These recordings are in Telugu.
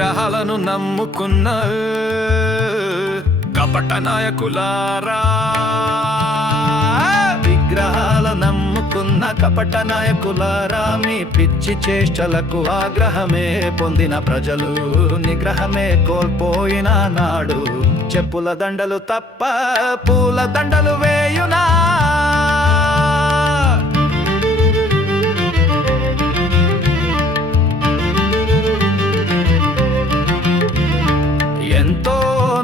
విగ్రహాలను నమ్ముకున్న కపట నాయకులారా, విగ్రహాలను నమ్ముకున్న కపట నాయకులారా, మీ పిచ్చి చేష్టలకు ఆగ్రహమే పొందిన ప్రజలు నిగ్రహమే కోల్పోయిన నాడు చెప్పుల దండలు తప్ప పూల దండలు వేయునా. ఎంతో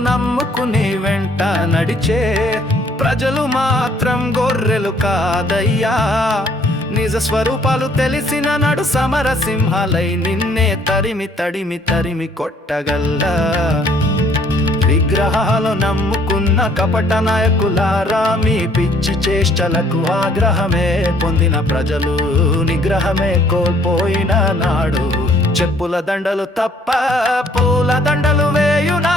నమ్ముకుని వెంట నడిచే ప్రజలు మాత్రం గొర్రెలు కాదయ్యా, నిజ స్వరూపాలు తెలిసిన నడు సమరసింహాలై నిన్నే తరిమి తడిమి తరిమి కొట్టగల్లా. విగ్రహాలు నమ్ముకున్న కపట నాయకులారా, మీ పిచ్చి చేష్టలకు ఆగ్రహమే పొందిన ప్రజలు నిగ్రహమే కోల్పోయిన నాడు చెప్పుల దండలు తప్ప పూల దండలు వేయునా.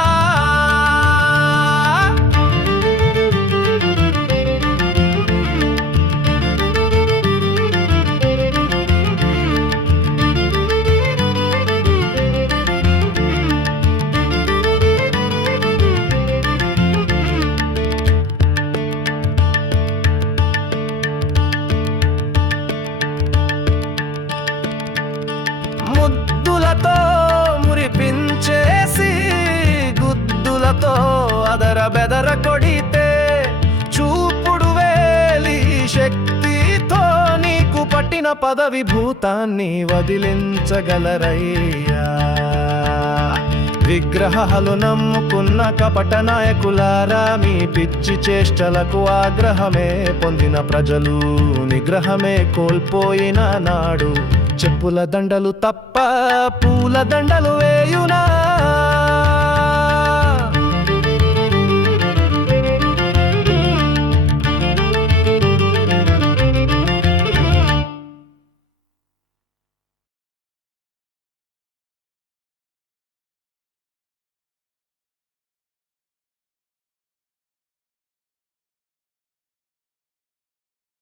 ముద్దులతో మురిపించేసి గుద్దులతో అదర బెదర కొడితే చూపుడు వేలి శక్తితో నీకు పట్టిన పదవి భూతాన్ని వదిలించగలరయ్యా. విగ్రహాలు నమ్ముకున్న కపట నాయకులారా, మీ పిచ్చి చేష్టలకు ఆగ్రహమే పొందిన ప్రజలు నిగ్రహమే కోల్పోయిన నాడు చెప్పుల దండలు తప్ప పూల దండలు వేయునా.